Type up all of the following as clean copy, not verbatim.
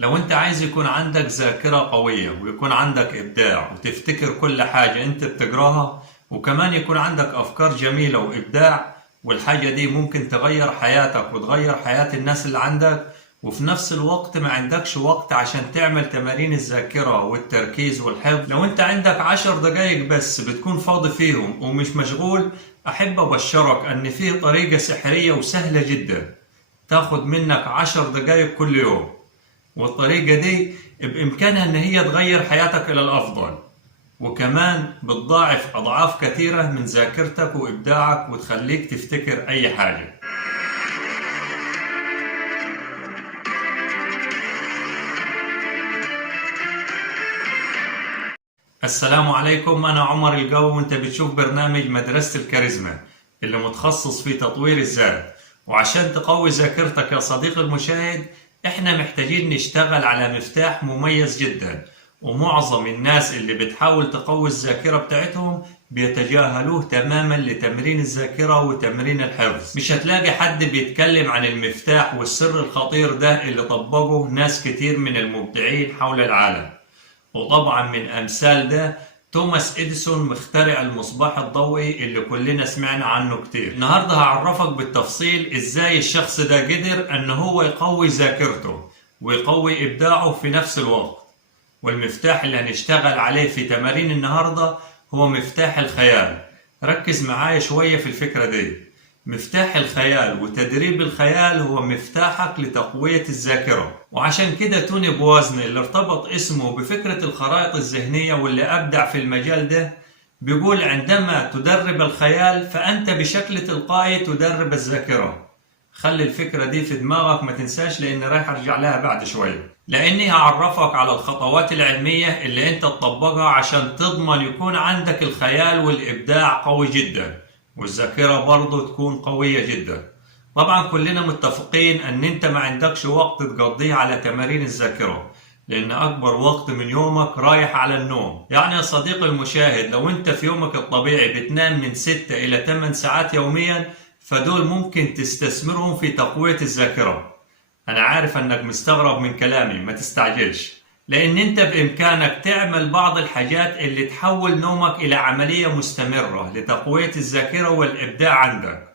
لو انت عايز يكون عندك ذاكرة قوية ويكون عندك إبداع وتفتكر كل حاجة انت بتقراها، وكمان يكون عندك أفكار جميلة وإبداع، والحاجة دي ممكن تغير حياتك وتغير حياة الناس اللي عندك، وفي نفس الوقت ما عندكش وقت عشان تعمل تمارين الذاكرة والتركيز والحفظ. لو انت عندك 10 دقايق بس بتكون فاضي فيهم ومش مشغول، أحب أبشرك أن فيه طريقة سحرية وسهلة جدا تاخد منك 10 دقايق كل يوم، والطريقة دي بإمكانها إن هي تغير حياتك إلى الأفضل، وكمان بتضاعف أضعاف كثيرة من ذاكرتك وإبداعك وتخليك تفتكر أي حاجة. السلام عليكم، أنا عمر الجو، وأنت بتشوف برنامج مدرسة الكاريزما اللي متخصص في تطوير الذات. وعشان تقوي ذاكرتك يا صديقي المشاهد، احنا محتاجين نشتغل على مفتاح مميز جدا، ومعظم الناس اللي بتحاول تقوي الذاكرة بتاعتهم بيتجاهلوه تماما لتمرين الذاكرة وتمرين الحفظ. مش هتلاقي حد بيتكلم عن المفتاح والسر الخطير ده اللي طبقه ناس كتير من المبدعين حول العالم. وطبعا من أمثال ده توماس إديسون، مخترع المصباح الضوئي اللي كلنا سمعنا عنه كتير. النهاردة هعرفك بالتفصيل إزاي الشخص ده قدر أن هو يقوي ذاكرته ويقوي إبداعه في نفس الوقت. والمفتاح اللي هنشتغل عليه في تمارين النهاردة هو مفتاح الخيال. ركز معايا شوية في الفكرة دي. مفتاح الخيال وتدريب الخيال هو مفتاحك لتقوية الذاكرة. وعشان كده توني بوازني اللي ارتبط اسمه بفكرة الخرائط الذهنية واللي أبدع في المجال ده بيقول: عندما تدرب الخيال فأنت بشكل تلقائي تدرب الذاكرة. خلي الفكرة دي في دماغك، ما تنساش، لأن رايح أرجع لها بعد شوية، لأني هعرفك على الخطوات العلمية اللي أنت تطبقها عشان تضمن يكون عندك الخيال والإبداع قوي جدا، والذاكرة برضو تكون قوية جدا. طبعا كلنا متفقين أن أنت ما عندكش وقت تقضيه على تمارين الذاكرة، لأن أكبر وقت من يومك رايح على النوم. يعني يا صديقي المشاهد، لو أنت في يومك الطبيعي بتنام من 6 إلى 8 ساعات يوميا، فدول ممكن تستثمرهم في تقوية الذاكرة. أنا عارف أنك مستغرب من كلامي، ما تستعجلش، لأن أنت بإمكانك تعمل بعض الحاجات اللي تحول نومك إلى عملية مستمرة لتقوية الذاكرة والإبداع عندك.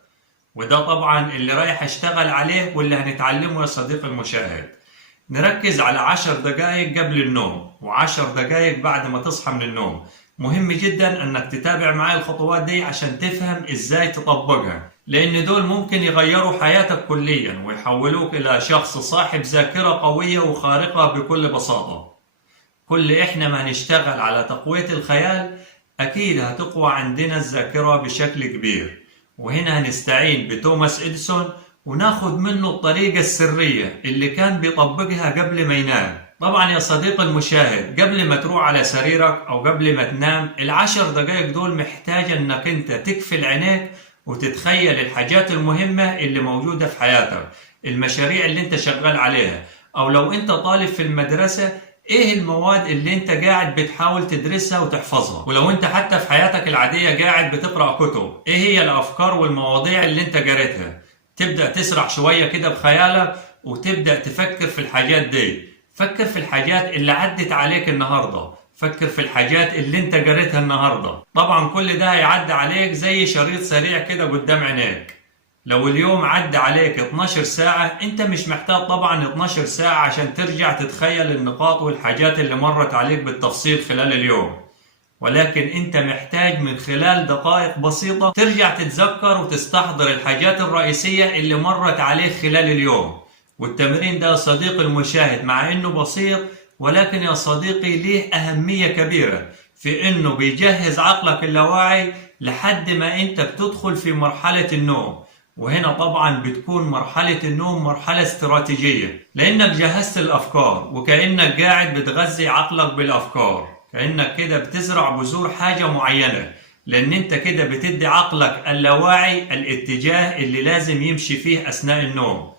وده طبعا اللي رايح أشتغل عليه واللي هنتعلمه يا صديقي المشاهد. نركز على 10 دقايق قبل النوم و10 دقايق بعد ما تصحى من النوم. مهم جدا أنك تتابع معي الخطوات دي عشان تفهم إزاي تطبقها، لأن دول ممكن يغيروا حياتك كليا ويحولوك إلى شخص صاحب ذاكرة قوية وخارقة بكل بساطة. كل إحنا ما هنشتغل على تقوية الخيال، أكيد هتقوى عندنا الذاكرة بشكل كبير. وهنا هنستعين بتوماس إديسون وناخد منه الطريقة السرية اللي كان بيطبقها قبل ما ينام. طبعا يا صديقي المشاهد، قبل ما تروح على سريرك أو قبل ما تنام، ال10 دقايق دول محتاج أنك أنت تقفل عينيك وتتخيل الحاجات المهمة اللي موجودة في حياتك، المشاريع اللي انت شغال عليها، أو لو انت طالب في المدرسة ايه المواد اللي انت قاعد بتحاول تدرسها وتحفظها. ولو انت حتى في حياتك العادية قاعد بتقرأ كتب، ايه هي الأفكار والمواضيع اللي انت قريتها. تبدأ تسرح شوية كده بخيالك وتبدأ تفكر في الحاجات دي. فكر في الحاجات اللي عدت عليك النهاردة، فكر في الحاجات اللي انت قريتها النهاردة. طبعا كل ده هيعدي عليك زي شريط سريع كده قدام عينيك. لو اليوم عدى عليك 12 ساعة، انت مش محتاج طبعا 12 ساعة عشان ترجع تتخيل النقاط والحاجات اللي مرت عليك بالتفصيل خلال اليوم، ولكن انت محتاج من خلال دقائق بسيطة ترجع تتذكر وتستحضر الحاجات الرئيسية اللي مرت عليك خلال اليوم. والتمرين ده يا صديقي المشاهد مع انه بسيط، ولكن يا صديقي ليه أهمية كبيرة في انه بيجهز عقلك اللاواعي لحد ما انت بتدخل في مرحلة النوم. وهنا طبعا بتكون مرحلة النوم مرحلة استراتيجية، لانك جهزت الافكار وكأنك قاعد بتغذي عقلك بالافكار، كأنك كده بتزرع بذور حاجة معينة، لان انت كده بتدي عقلك اللاواعي الاتجاه اللي لازم يمشي فيه اثناء النوم.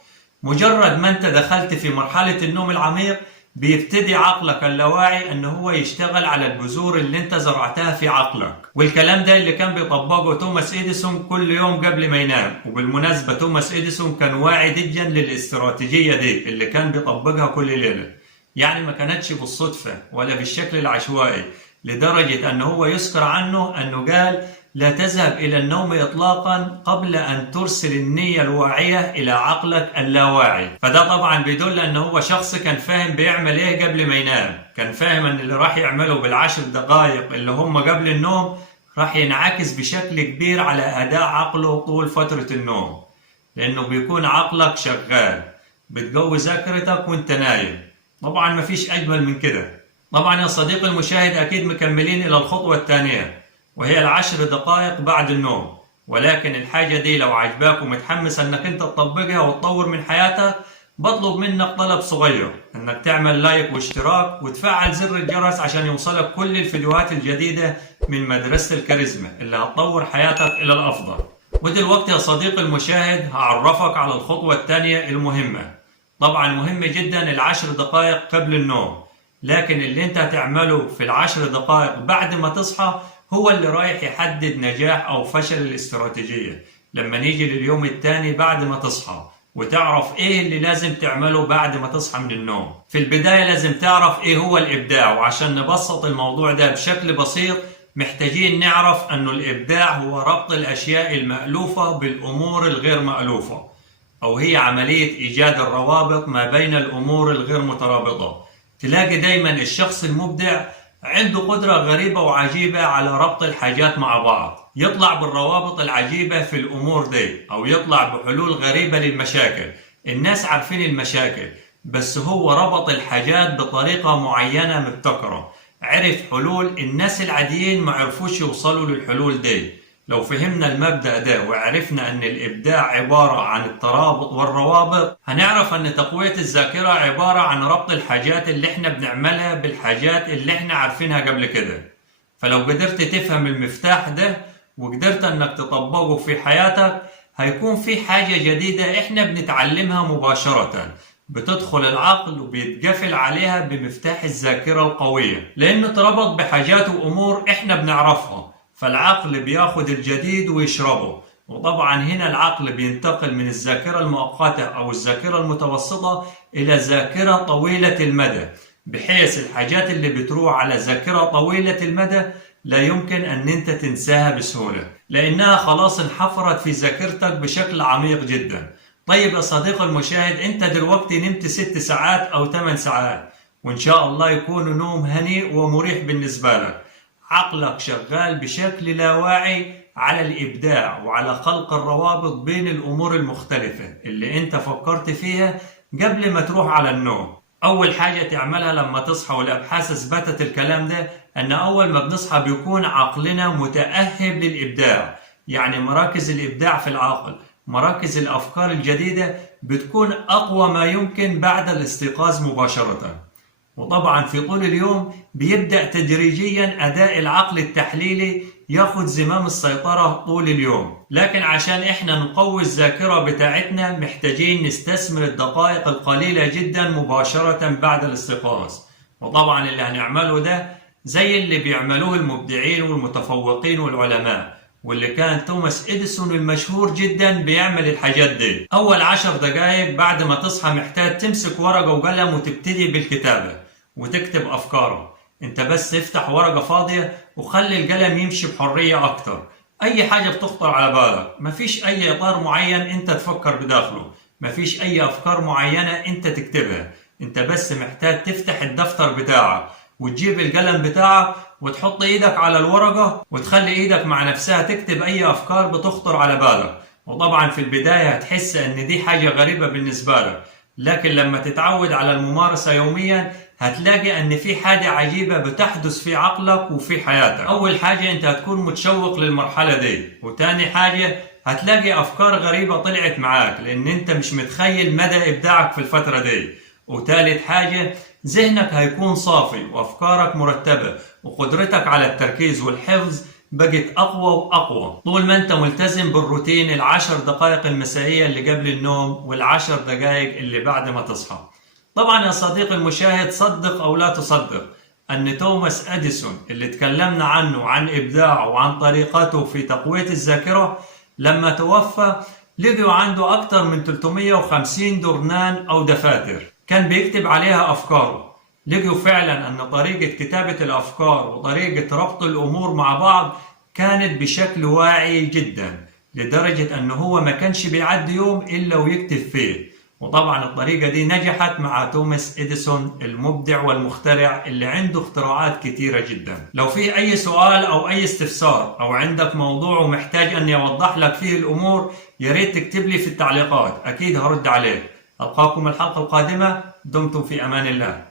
مجرد ما انت دخلت في مرحلة النوم العميق، بيبتدي عقلك اللاواعي ان هو يشتغل على البذور اللي انت زرعتها في عقلك. والكلام ده اللي كان بيطبقه توماس إديسون كل يوم قبل ما ينام. وبالمناسبة توماس إديسون كان واعي جدا للاستراتيجية دي اللي كان بيطبقها كل ليلة. يعني ما كانتش بالصدفة ولا بالشكل العشوائي، لدرجة أنه هو يذكر عنه أنه قال: لا تذهب إلى النوم إطلاقا قبل أن ترسل النية الواعية إلى عقلك اللاواعي. فده طبعا بيدل أنه هو شخص كان فاهم بيعمل إيه قبل ما ينام، كان فاهم أن اللي راح يعمله بالعشر دقائق اللي هم قبل النوم راح ينعكس بشكل كبير على أداء عقله طول فترة النوم، لأنه بيكون عقلك شغال، بتقوي ذاكرتك وانت نايم. طبعا مفيش أجمل من كده. طبعا يا صديقي المشاهد أكيد مكملين إلى الخطوة الثانية، وهي العشر دقائق بعد النوم. ولكن الحاجة دي لو عجباك ومتحمس أنك أنت تطبقها وتطور من حياتك، بطلب منك طلب صغير، أنك تعمل لايك واشتراك وتفعل زر الجرس عشان يوصلك كل الفيديوهات الجديدة من مدرسة الكاريزما اللي هتطور حياتك إلى الأفضل. ودلوقتي يا صديقي المشاهد هعرفك على الخطوة الثانية المهمة. طبعا مهم جدا العشر دقائق قبل النوم، لكن اللي انت هتعمله في العشر دقائق بعد ما تصحى هو اللي رايح يحدد نجاح أو فشل الاستراتيجية. لما نيجي لليوم الثاني بعد ما تصحى وتعرف ايه اللي لازم تعمله بعد ما تصحى من النوم. في البداية لازم تعرف ايه هو الإبداع، وعشان نبسط الموضوع ده بشكل بسيط محتاجين نعرف أنه الإبداع هو ربط الأشياء المألوفة بالأمور الغير مألوفة، أو هي عملية إيجاد الروابط ما بين الأمور الغير مترابطة. تلاقي دايما الشخص المبدع عنده قدرة غريبة وعجيبة على ربط الحاجات مع بعض، يطلع بالروابط العجيبة في الأمور دي، أو يطلع بحلول غريبة للمشاكل. الناس عارفين المشاكل، بس هو ربط الحاجات بطريقة معينة مبتكرة، عرف حلول الناس العاديين ما عرفوش يوصلوا للحلول دي. لو فهمنا المبدأ ده وعرفنا أن الإبداع عبارة عن الترابط والروابط، هنعرف أن تقوية الذاكرة عبارة عن ربط الحاجات اللي احنا بنعملها بالحاجات اللي احنا عارفينها قبل كده. فلو قدرت تفهم المفتاح ده وقدرت أنك تطبقه في حياتك، هيكون في حاجة جديدة احنا بنتعلمها مباشرة، بتدخل العقل وبيتقفل عليها بمفتاح الذاكرة القوية، لأنه تربط بحاجات وأمور احنا بنعرفها. فالعقل بياخد الجديد ويشربه، وطبعا هنا العقل بينتقل من الذاكرة المؤقتة أو الذاكرة المتوسطة إلى ذاكرة طويلة المدى، بحيث الحاجات اللي بتروح على ذاكرة طويلة المدى لا يمكن أن أنت تنساها بسهولة، لأنها خلاص انحفرت في ذاكرتك بشكل عميق جدا. طيب يا صديقي المشاهد، أنت دلوقتي نمت 6 ساعات أو 8 ساعات، وإن شاء الله يكون نوم هنيء ومريح بالنسبة لك. عقلك شغال بشكل لا واعي على الإبداع وعلى خلق الروابط بين الأمور المختلفة اللي أنت فكرت فيها قبل ما تروح على النوم. أول حاجة تعملها لما تصحى، والأبحاث أثبتت الكلام ده، أن أول ما بنصحى بيكون عقلنا متأهب للإبداع. يعني مراكز الإبداع في العقل، مراكز الأفكار الجديدة، بتكون أقوى ما يمكن بعد الاستيقاظ مباشرة. وطبعا في طول اليوم بيبدأ تدريجيا أداء العقل التحليلي ياخد زمام السيطرة طول اليوم. لكن عشان احنا نقوي الذاكرة بتاعتنا محتاجين نستثمر الدقائق القليلة جدا مباشرة بعد الاستيقاظ. وطبعا اللي هنعمله ده زي اللي بيعملوه المبدعين والمتفوقين والعلماء، واللي كان توماس إديسون المشهور جدا بيعمل الحاجات دي. أول 10 دقائق بعد ما تصحى محتاج تمسك ورقة وقلم وتبتدي بالكتابة وتكتب أفكارك. انت بس افتح ورقة فاضية وخلي القلم يمشي بحرية أكتر. أي حاجة بتخطر على بالك، مفيش أي إطار معين انت تفكر بداخله، مفيش أي أفكار معينة انت تكتبها. انت بس محتاج تفتح الدفتر بتاعك وتجيب القلم بتاعك وتحط ايدك على الورقة وتخلي ايدك مع نفسها تكتب اي افكار بتخطر على بالك. وطبعا في البداية هتحس ان دي حاجة غريبة بالنسبة لك، لكن لما تتعود على الممارسة يوميا هتلاقي ان في حاجة عجيبة بتحدث في عقلك وفي حياتك. اول حاجة انت هتكون متشوق للمرحلة دي، وتاني حاجة هتلاقي افكار غريبة طلعت معاك لان انت مش متخيل مدى ابداعك في الفترة دي. وتالت حاجة ذهنك هيكون صافي وأفكارك مرتبة، وقدرتك على التركيز والحفظ بقت أقوى وأقوى طول ما أنت ملتزم بالروتين 10 دقائق المسائية اللي قبل النوم وال10 دقائق اللي بعد ما تصحى. طبعا يا صديقي المشاهد، صدق أو لا تصدق أن توماس أديسون اللي تكلمنا عنه عن إبداعه وعن طريقته في تقوية الذاكرة، لما توفى لقوا عنده أكثر من 350 جورنان أو دفاتر كان بيكتب عليها أفكاره. لقوا فعلا أن طريقة كتابة الأفكار وطريقة ربط الأمور مع بعض كانت بشكل واعي جدا، لدرجة أنه هو ما كانش بيعدي يوم إلا ويكتب فيه. وطبعا الطريقة دي نجحت مع توماس إديسون المبدع والمخترع اللي عنده اختراعات كتيرة جدا. لو في أي سؤال أو أي استفسار أو عندك موضوع ومحتاج أني أوضح لك فيه الأمور، ياريت تكتب لي في التعليقات، أكيد هرد عليك. ألقاكم الحلقة القادمة، دمتم في أمان الله.